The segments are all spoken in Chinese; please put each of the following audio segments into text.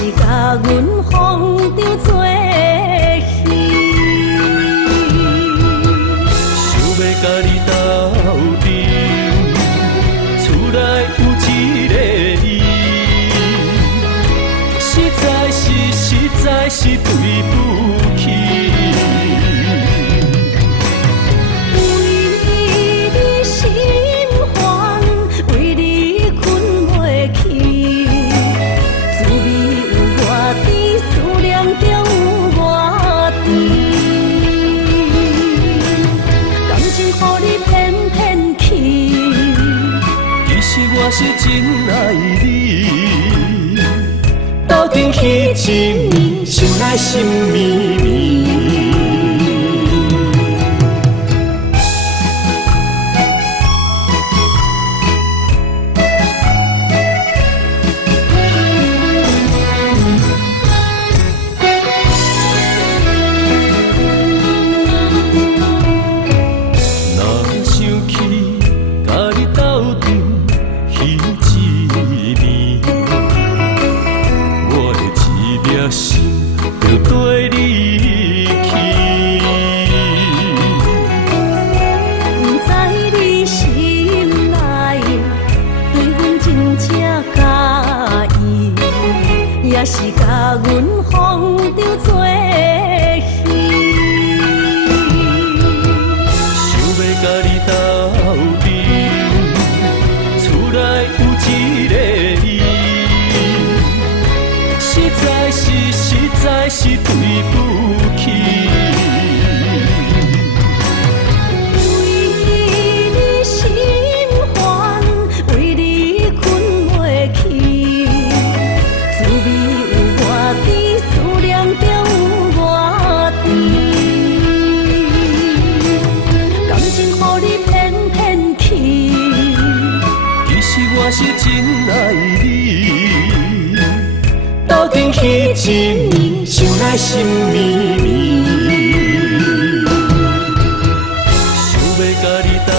是甲阮放着做戏。想要甲你斗阵，厝内有一个伊，实在是对不起。为你心烦，为你困袂去，滋味有偌甜，思念中有偌甜。感情予你骗骗去，其实我是真爱你，斗阵彼一暝，心内心绵绵。若想起甲你斗阵彼一暝，我的一粒心就对你去。不知你心内对阮真正介意，也是甲阮放着做戏。想要甲你斗阵，厝内有一个伊，实在是对不起。为你心烦，为你困袂去，滋味有偌甜，思念中有偌甜。感情予你骗骗去，其实我是真爱你，斗阵彼一暝，心内心绵绵。想要甲你斗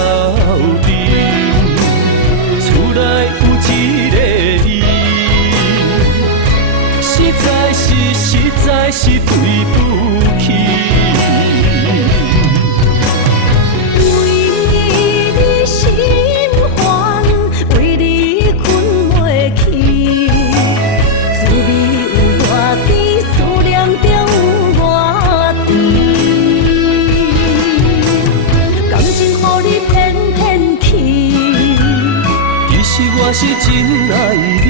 阵，厝内有一个伊，实在是对不起。为你心烦，为你困袂去，滋味有偌甜，思念中有偌甜。感情予你骗骗去，其实我是真爱你，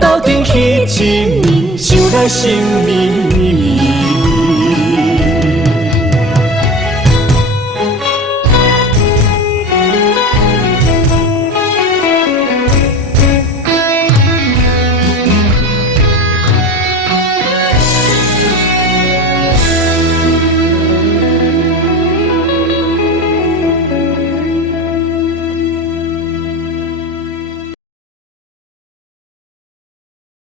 斗阵彼一暝，想来心绵